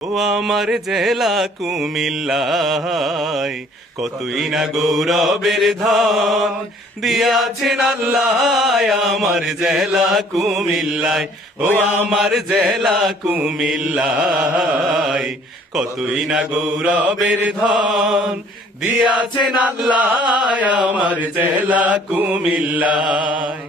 ও আমার জেলা কুমিল্লায় কতই না গৌরবের ধন দিয়াছেন আল্লাহ আমার জেলা কুমিল্লায়। ও আমার জেলা কুমিল্লায় কতই না গৌরবের ধন দিয়াছেন আল্লাহ আমার জেলা কুমিল্লায়।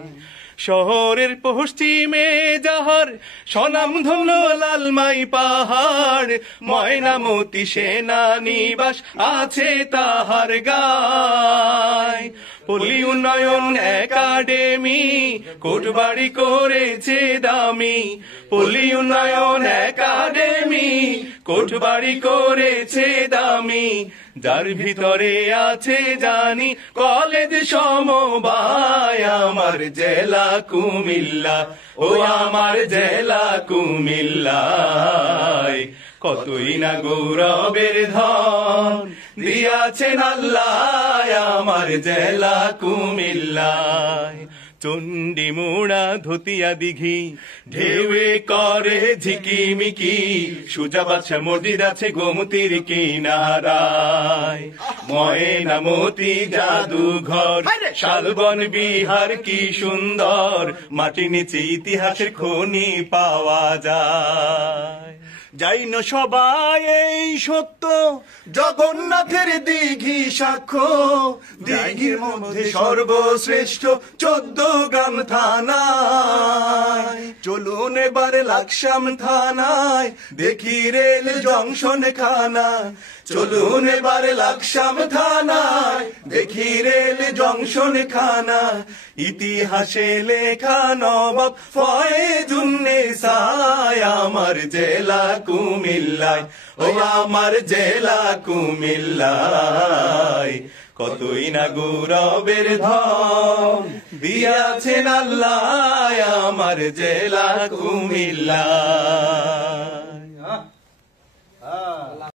শহরের পশ্চিমে যাহার স্বনামধন্য লালমাই পাহাড়, ময়নামতি সেনা নিবাস আছে তাহার গায়। পল্লী উন্নয়ন একাডেমি কোটবাড়ি করেছে দামি, পল্লী উন্নয়ন একাডেমি কোটবাড়ি করেছে দামি। যার ভিতরে আছে জানি কলেজ সমবায় আমার জেলা কুমিল্লা। ও আমার জেলা কুমিল্লায় কতই না গৌরবের ধন দিয়াছেন আল্লাহ আমার জেলা কুমিল্লায়। চণ্ডী মুড়া ধুতিয়া দিঘি ঢেউয়ে করে ঝিকিমিকি, সুজা বাছা মসজিদ আছে গোমতীর কিনারায়। ময়নামতি জাদুঘর শালবন বিহার কি সুন্দর, মাটি নিচে ইতিহাসের খনি পাওয়া যায়। যাই না সবাই এই সত্য জগন্নাথের দিঘি সাক্ষ্য, দিঘির মধ্যে সর্বশ্রেষ্ঠ 14 গ্রাম থানায়। চলুন এবারে লাকসাম থানায় দেখি রেল জংশন খানা, চলুন এবারে লাকসাম থানায় দেখি রেল জংশন খানা। ইতিহাসে লেখা নবাব ফয়েজুন্নেসা আমার জেলা কুমিল্লায়। ও আমার জেলা কুমিল্লায় কতই না গৌরবের ধন দিয়াছেন আল্লাহ আমার জেলা কুমিল্লায়।